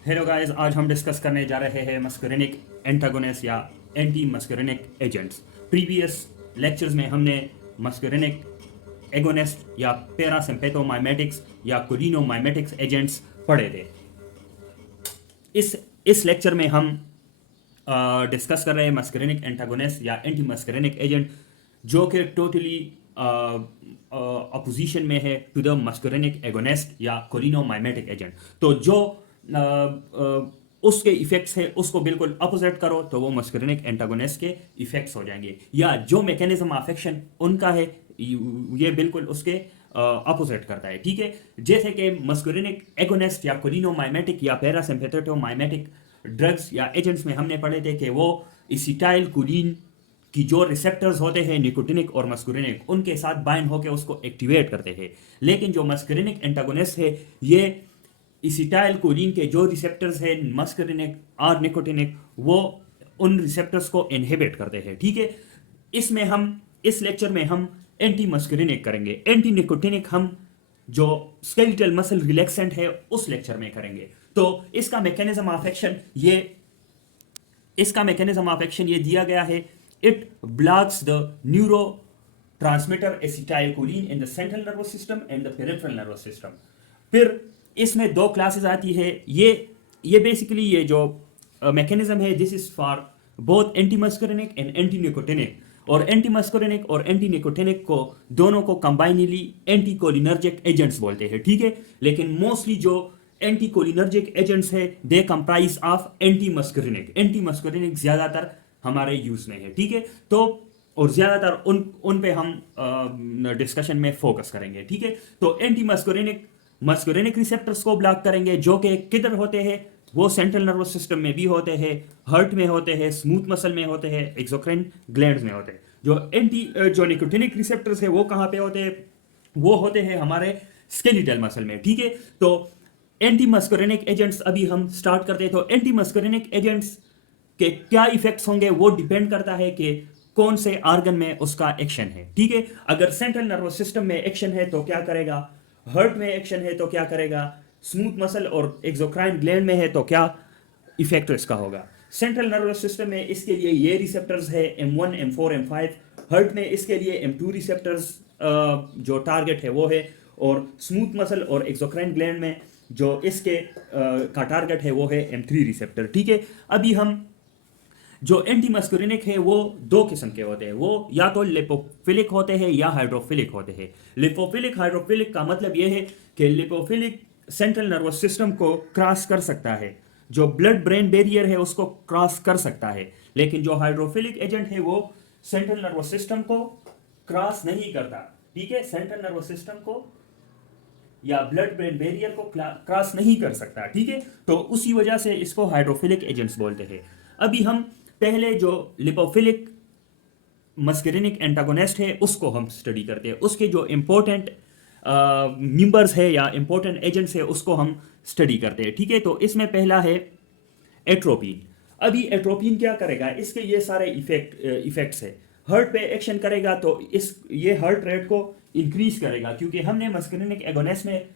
Hello guys, आज हम discuss करने जा रहे हैं मस्करिनिक एंटागोनिस्ट या anti muscarinic agents. Previous lectures में हमने मस्करिनिक एगोनिस्ट या पैरासिम्पेथोमाइमेटिक्स या कोलिनोमाइमेटिक्स एजेंट्स पढ़े थे। इस लेक्चर में हम डिस्कस कर रहे हैं मस्करिनिक एंटागोनिस्ट या एंटी मस्करिनिक एजेंट, जो कि टोटली अपोजिशन में है टू द मस्करिनिक एगोनिस्ट या कोलिनोमाइमेटिक एजेंट। तो जो उसके इफेक्ट्स है उसको बिल्कुल अपोजिट करो तो वो मस्करिनिक एंटागोनिस्ट के इफेक्ट्स हो जाएंगे, या जो मैकेनिज्म ऑफ एक्शन उनका है ये बिल्कुल उसके अपोजिट करता है। ठीक है, जैसे कि मस्करिनिक एगोनिस्ट या कोलिनोमाइमेटिक या पैरासिम्पेथोमाइमेटिक ड्रग्स या एजेंट्स में हमने पढ़े थे कि वो इसिटाइल कोलिन की जो रिसेप्टर्स होते हैं निकोटिनिक और मस्कुरिनिक, उनके साथ बाइंड होकर उसको एक्टिवेट करते हैं। लेकिन जो मस्कुरिनिक एंटागोनिस्ट है ये इसिटाइल कोलिन के जो रिसेप्टर्स हैं मस्कुरिनिक और निकोटिनिक, वो उन रिसेप्टर्स को इनहिबिट करते हैं। ठीक है, इसमें हम इस लेक्चर में हम एंटी मस्कुरिनिक करेंगे। एंटी निकोटिनिक हम जो स्केलेटल मसल रिलैक्सेंट है उस लेक्चर में करेंगे। तो इसका मैकेनिज्म ऑफ एक्शन ये दिया गया है। It blocks the neuro transmitter acetylcholine in the central nervous system and the peripheral nervous system. फिर इसमें दो क्लासेस आती है। ये बेसिकली ये जो मैकेनिज्म है, this is for both anti muscarinic and anti nicotinic. और एंटी मस्कुरिनिक और एंटी निकोटिनिक को दोनों को कंबाइनली एंटी कोलिनर्जिक एजेंट्स बोलते हैं। ठीक है, लेकिन मोस्टली जो एंटी कोलिनर्जिक एजेंट्स है दे कंप्राइज ऑफ एंटी मस्कुरिनिक। एंटी मस्कुरिनिक ज्यादातर हमारे यूज में है। ठीक है, तो और ज्यादातर उन पे हम डिस्कशन में फोकस करेंगे। ठीक है, तो एंटी मस्कुरिनिक रिसेप्टर्स को ब्लॉक करेंगे, जो कि किधर होते हैं, वो सेंट्रल नर्वस सिस्टम में भी होते हैं, हार्ट में होते हैं, स्मूथ मसल में होते हैं, एक्सोक्राइन ग्लैंड्स में होते हैं। जो निकोटिनिक रिसेप्टर्स है वो कहाँ पे होते हैं, वो होते हैं हमारे स्केलेटल मसल में। ठीक है, तो एंटी मस्कुरिनिक एजेंट्स अभी हम स्टार्ट करते हैं। तो एंटी मस्कुरिनिक एजेंट्स के क्या इफेक्ट्स होंगे वो डिपेंड करता है कि कौन से ऑर्गन में उसका एक्शन है। ठीक है, अगर सेंट्रल नर्वस सिस्टम में एक्शन है तो क्या करेगा, हार्ट में एक्शन है तो क्या करेगा, स्मूथ मसल और एक्सोक्राइन ग्लैंड में है तो क्या इफेक्ट इसका होगा। सेंट्रल नर्वस सिस्टम में इसके लिए ये रिसेप्टर्स है M1 M4 M5। हार्ट में इसके लिए M2 रिसेप्टर्स जो टारगेट है वो है, और स्मूथ मसल और एक्सोक्राइन ग्लैंड में जो इसके का टारगेट है वो है M3 रिसेप्टर। ठीक है, अभी हम जो एंटी मस्कुरिनिक है वो दो किस्म के होते हैं। वो या तो लिपोफिलिक होते हैं या हाइड्रोफिलिक होते हैं। लिपोफिलिक हाइड्रोफिलिक का मतलब ये है कि लिपोफिलिक सेंट्रल नर्वस सिस्टम को क्रॉस कर सकता है, जो ब्लड ब्रेन बैरियर है उसको क्रॉस कर सकता है। लेकिन जो हाइड्रोफिलिक एजेंट है वो सेंट्रल नर्वस सिस्टम को क्रॉस नहीं करता। ठीक है, सेंट्रल नर्वस सिस्टम को या ब्लड ब्रेन बैरियर को क्रॉस नहीं कर सकता। ठीक है, तो उसी वजह से इसको हाइड्रोफिलिक एजेंट्स बोलते हैं। अभी हम पहले जो लिपोफिलिक मस्कुरिनिक एंटागोनिस्ट है उसको हम स्टडी करते हैं। उसके जो इंपॉर्टेंट मेंबर्स है या इंपॉर्टेंट एजेंट्स है उसको हम स्टडी करते हैं। ठीक है, तो इसमें पहला है एट्रोपिन। अभी एट्रोपिन क्या करेगा, इसके ये सारे इफेक्ट्स है। हार्ट पे एक्शन करेगा तो ये हार्ट रेट को इंक्रीज करेगा, क्योंकि हमने मस्कुरिनिक एगोनिस्ट में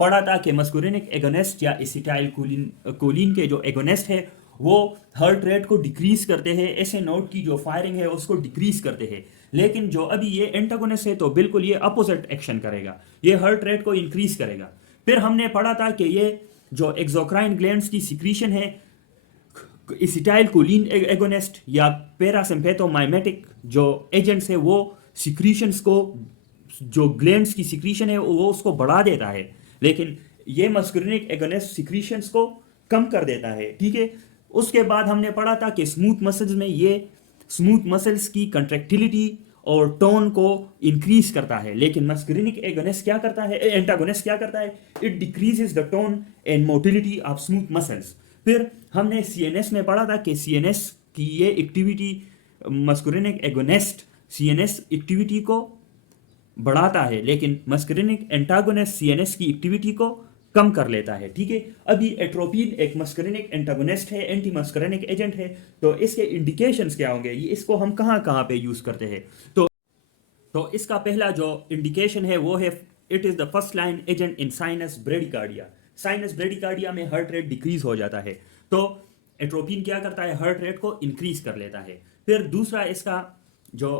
पढ़ा था कि मस्कुरिनिक एगोनिस्ट या एसिटाइल कोलिन के जो एगोनिस्ट है वो हार्ट रेट को डिक्रीज करते हैं, ऐसे नोट की जो फायरिंग है उसको डिक्रीज करते हैं। लेकिन जो अभी ये एंटागोनिस्ट है तो बिल्कुल ये अपोजिट एक्शन करेगा, ये हार्ट रेट को इंक्रीज करेगा। फिर हमने पढ़ा था कि ये जो एक्सोक्राइन ग्लैंड्स की सिक्रीशन है, एसिटाइल कोलिन एगोनिस्ट या पैरासिम्पेथोमाइमेटिक जो एजेंट्स है वो सिक्रीशंस को, जो ग्लैंड्स की सिक्रीशन है वो उसको बढ़ा देता है, लेकिन ये मस्कुरिनिक एगोनिस्ट सिक्रीशंस को कम कर देता है। ठीक है, उसके बाद हमने पढ़ा था कि स्मूथ मसल्स में ये स्मूथ मसल्स की कंट्रैक्टिलिटी और टोन को इंक्रीज करता है। लेकिन मस्कुरिनिक एगोनिस्ट क्या करता है, एंटागोनिस्ट क्या करता है, it decreases the tone and motility of smooth muscles. फिर हमने सीएनएस में पढ़ा था कि सीएनएस की ये एक्टिविटी, मस्कुरिनिक एगोनिस्ट सीएनएस एक्टिविटी को बढ़ाता है, लेकिन मस्कुरिनिक एंटागोनिस्ट सीएनएस की एक्टिविटी को कम कर लेता है। ठीक है, अभी एट्रोपिन एक मस्कुरिनिक एंटागोनिस्ट है, एंटी मस्कुरिनिक एजेंट है। तो इसके इंडिकेशंस क्या होंगे, ये इसको हम कहाँ कहाँ पे यूज करते हैं। तो इसका पहला जो इंडिकेशन है वो है, it is the first line agent in sinus bradycardia. Sinus bradycardia में हार्ट रेट डिक्रीज हो जाता है। तो एट्रोपिन क्या करता है, हार्ट रेट को इंक्रीज कर लेता है। फिर दूसरा इसका जो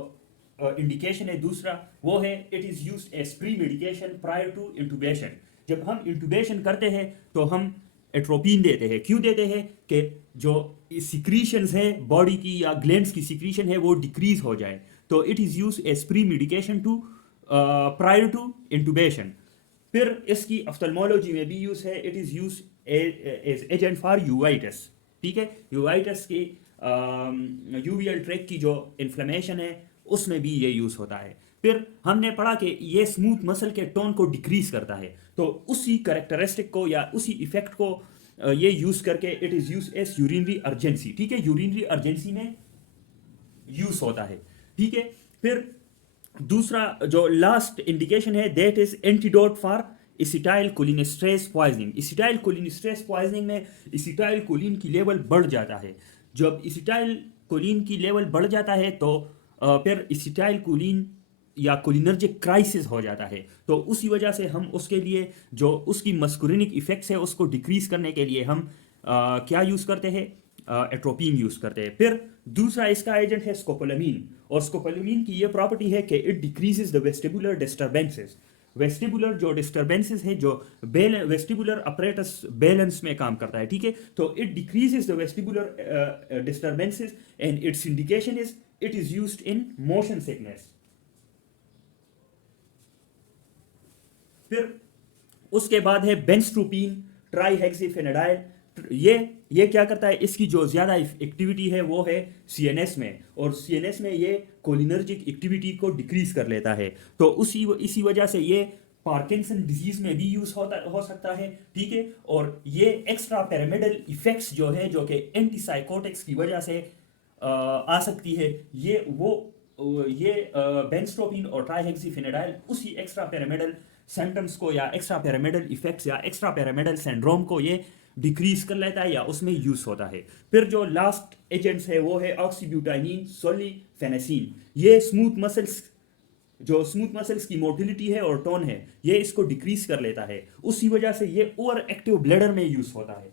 इंडिकेशन है दूसरा वो है it is used as premedication prior to intubation. जब हम इंटूबेशन करते हैं तो हम एट्रोपिन देते हैं। क्यों देते हैं कि जो सिक्रीशंस है बॉडी की या ग्लैंड्स की सिक्रीशन है वो डिक्रीज हो जाए। तो it is use as premedication to prior to intubation. फिर इसकी ऑफ्थल्मोलॉजी में भी यूज है, it is use as agent for uveitis. ठीक है, यूवाइटिस की यूवियल ट्रैक की जो इन्फ्लेमेशन है उसमें भी ये यूज होता है। फिर हमने पढ़ा कि ये स्मूथ मसल के टोन को डिक्रीज करता है। तो उसी करेक्टरिस्टिक को या उसी इफेक्ट को ये यूज करके it is use as urinary urgency. ठीक है, यूरिनरी अर्जेंसी में यूज होता है। ठीक है, फिर दूसरा जो लास्ट इंडिकेशन है that is antidote for acetyl cholinesterase poisoning. Acetyl cholinesterase poisoning में इसिटाइल कोलिन की लेवल बढ़ जाता है। जब इसिटाइल कोलिन की लेवल बढ़ जाता है तो फिर इसिटाइल कोलिन या कोलिनर्जिक क्राइसिस हो जाता है। तो उसी वजह से हम उसके लिए जो उसकी मस्कुरिनिक इफेक्ट्स है उसको डिक्रीज करने के लिए हम क्या यूज़ करते हैं, एट्रोपिन यूज़ करते हैं। फिर दूसरा इसका एजेंट है स्कोपोलामीन। और स्कोपोलामीन की ये प्रॉपर्टी है कि it decreases the vestibular disturbances. Vestibular जो डिस्टर्बेंसेस है जो वेस्टिबुलर अपरेटस बैलेंस में काम करता है। ठीक है, तो it decreases the vestibular disturbances and it's indication is it is used in motion sickness. फिर उसके बाद है बेंस्ट्रोपिन ट्राईहेक्सीफेनाडाइल। ये क्या करता है, इसकी जो ज़्यादा एक्टिविटी है वो है सीएनएस में, और सीएनएस में ये कोलिनर्जिक एक्टिविटी को डिक्रीज कर लेता है। तो इसी वजह से ये पार्किंसन डिजीज में भी यूज हो सकता है। ठीक है, और ये एक्स्ट्रा पैरामिडल इफेक्ट्स जो है जो कि एंटीसाइकोटिक्स की वजह से आ सकती है, ये बेंस्ट्रोपिन और ट्राईहेक्सीफेनाडाइल उसी एक्स्ट्रा पैरामिडल सिम्टम्स को या एक्स्ट्रा पैरामिडल इफेक्ट्स या एक्स्ट्रा पैरामिडल सिंड्रोम को ये डिक्रीज कर लेता है या उसमें यूज होता है। फिर जो लास्ट एजेंट्स है वो है ऑक्सीब्यूटाइनिन सोलिफेनेसिन। ये स्मूथ मसल्स की मोटिलिटी है और टोन है ये इसको डिक्रीज कर लेता है। उसी वजह से ये ओवर एक्टिव ब्लैडर में यूज होता है।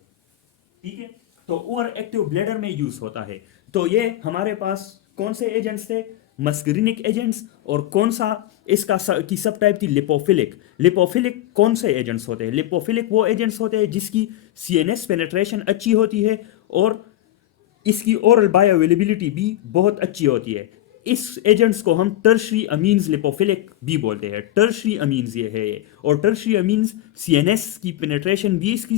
ठीक है, तो ओवर एक्टिव ब्लैडर में यूज होता है। तो ये हमारे पास कौन से एजेंट्स थे, मस्करिनिक एजेंट्स, और कौन सा इसका की सब टाइप थी लिपोफिलिक। लिपोफिलिक कौन से एजेंट्स होते हैं, लिपोफिलिक वो एजेंट्स होते हैं जिसकी सीएनएस पेनिट्रेशन अच्छी होती है और इसकी ओरल बायो अवेलेबिलिटी भी बहुत अच्छी होती है। इस एजेंट्स को हम टर्शरी अमीन्स लिपोफिलिक भी बोलते हैं। टर्शरी अमीन्स ये है और टर्शरी अमीन्स सीएनएस की पेनिट्रेशन भी इसकी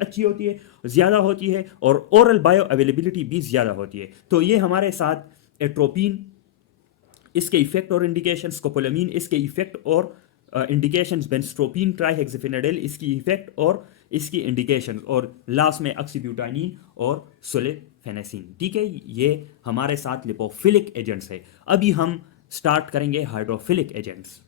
अच्छी होती है, ज़्यादा होती है, और ओरल बायो अवेलेबिलिटी भी ज़्यादा होती है। तो ये हमारे साथ एट्रोपिन, इसके इफेक्ट और इंडिकेशन, स्कोपोलामीन इसके इफेक्ट और इंडिकेशंस, बेंस्ट्रोपिन ट्राईहेक्सीफेनाडाइल इसकी इफेक्ट और इसकी इंडिकेशन, और लास्ट में ऑक्सीब्यूटाइनिन और सोलिफेनेसिन। ठीक है, ये हमारे साथ लिपोफिलिक एजेंट्स है। अभी हम स्टार्ट करेंगे हाइड्रोफिलिक एजेंट्स।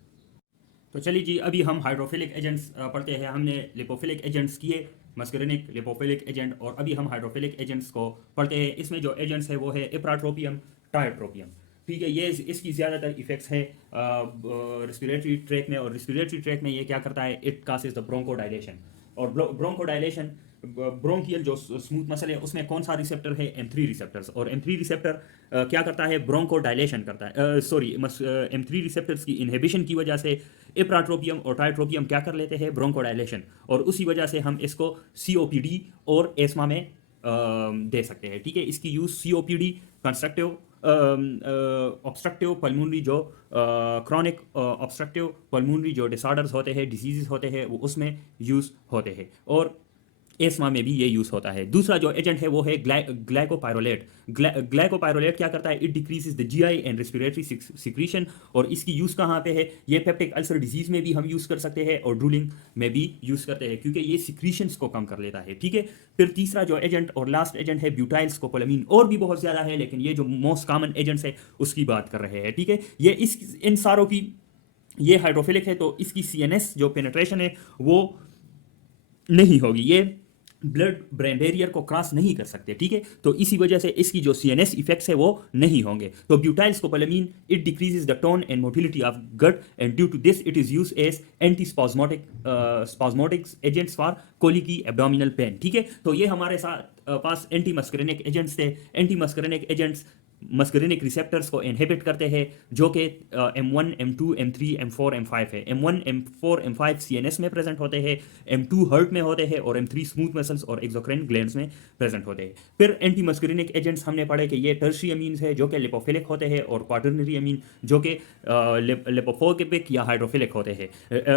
तो चलिए जी, अभी हम हाइड्रोफिलिक एजेंट्स पढ़ते हैं। हमने लिपोफिलिक एजेंट्स किए, मस्करिनिक, लिपोफिलिक एजेंट, और अभी हम हाइड्रोफिलिक एजेंट्स को पढ़ते हैं। इसमें जो एजेंट्स है वो है इप्राट्रोपियम, टायोट्रोपियम। ठीक है, ये इसकी ज़्यादातर इफेक्ट्स है रेस्पिरेटरी ट्रैक में, और रेस्पिरेटरी ट्रैक में ये क्या करता है, इट कासेस द ब्रोंकोडाइलेशन। और ब्रोंकोडाइलेशन, ब्रोंकियल जो स्मूथ मसल है उसमें कौन सा रिसेप्टर है, M3 रिसेप्टर्स। और M3 रिसेप्टर क्या करता है, ब्रोंकोडाइलेशन करता है। M3 रिसेप्टर्स की इनहिबिशन की वजह से इप्राट्रोपियम और टायोट्रोपियम क्या कर लेते हैं, ब्रोंकोडाइलेशन, और उसी वजह से हम इसको COPD और एस्मा में दे सकते हैं। ठीक है, इसकी use COPD, constructive obstructive pulmonary जो क्रॉनिक ऑब्स्ट्रक्टिव पल्मोनरी जो डिसऑर्डर्स होते हैं, डिजीज़ होते हैं, वो उसमें यूज़ होते हैं, और एस्मा में भी ये यूज़ होता है। दूसरा जो एजेंट है वो है ग्लाइकोपाइरोलेट। ग्लाइकोपाइरोलेट क्या करता है, it decreases the GI and respiratory secretion, और इसकी यूज़ कहाँ पे है, ये पेप्टिक अल्सर डिजीज़ में भी हम यूज़ कर सकते हैं और ड्रूलिंग में भी यूज़ करते हैं क्योंकि ये सिक्रीशंस को कम कर लेता है। ठीक है, फिर तीसरा जो एजेंट और लास्ट एजेंट है ब्यूटाइल स्कोपोलामीन। और भी बहुत ज़्यादा है लेकिन ये जो मोस्ट कॉमन एजेंट्स है उसकी बात कर रहे हैं। ठीक है, ये इन सारों की, ये हाइड्रोफिलिक है तो इसकी CNS जो पेनिट्रेशन है वो नहीं होगी, ये ब्लड ब्रेन बैरियर को क्रॉस नहीं कर सकते, ठीक है। तो इसी वजह से इसकी जो सीएनएस इफेक्ट्स है वो नहीं होंगे। तो butyl scopolamine it decreases the tone and motility of gut and due to this it is use as anti spasmodics agents for colicky abdominal pain, ठीक है। तो ये हमारे साथ पास एंटी मस्करेनिक एजेंट्स थे। Anti muscarinic agents muscarinic receptors को inhibit करते हैं, जो कि M1, M2, M3, M4, M5 है। M1, M4, M5 CNS में प्रेजेंट होते हैं, M2 हर्ट में होते हैं और M3 स्मूथ मसल्स और एक्सोक्राइन ग्लैंड्स में प्रेजेंट होते हैं। फिर एंटी मस्करेनिक एजेंट्स हमने पढ़े कि ये टर्शियरी अमीन्स है जो कि लिपोफिलिक होते हैं, और क्वाटरनरी अमीन जो कि लिपोफोबिक या हाइड्रोफिलिक होते हैं।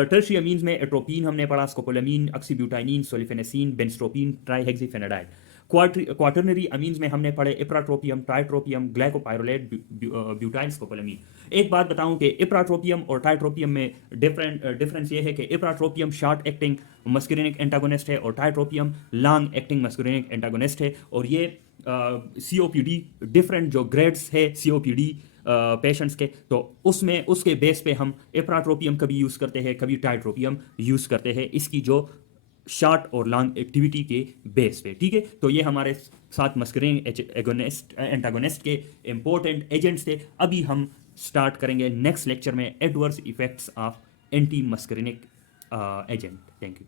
टर्शियरी अमीन्स में एट्रोपिन हमने पढ़ा, स्कोपोलामीन, ऑक्सीब्यूटाइनिन, सोलिफेनेसिन, बेंस्ट्रोपिन, ट्राईहेक्सीफेनाडाइल। क्वाटरनरी अमीन्स में हमने पढ़े इप्राट्रोपियम, ट्राइट्रोपियम, ग्लाइकोपाइरोलेट, ब्यूटाइल स्कोपोलामीन। एक बात बताऊं कि इप्राट्रोपियम और ट्राइट्रोपियम में डिफरेंस ये है कि ipratropium short acting muscarinic antagonist है और ट्राइट्रोपियम लॉन्ग एक्टिंग मस्करिनिक एंटागोनिस्ट है। और ये COPD डिफरेंट जो ग्रेड्स है COPD पेशेंट्स के, तो उसमें उसके बेस पे हम इप्राट्रोपियम कभी यूज़ करते हैं, कभी ट्राइट्रोपियम यूज़ करते हैं, इसकी जो शॉर्ट और लॉन्ग एक्टिविटी के बेस पे, ठीक है। तो ये हमारे साथ मस्करिनिक एंटागोनिस्ट के इंपॉर्टेंट एजेंट्स थे। अभी हम स्टार्ट करेंगे नेक्स्ट लेक्चर में adverse effects of anti muscarinic agent. Thank you.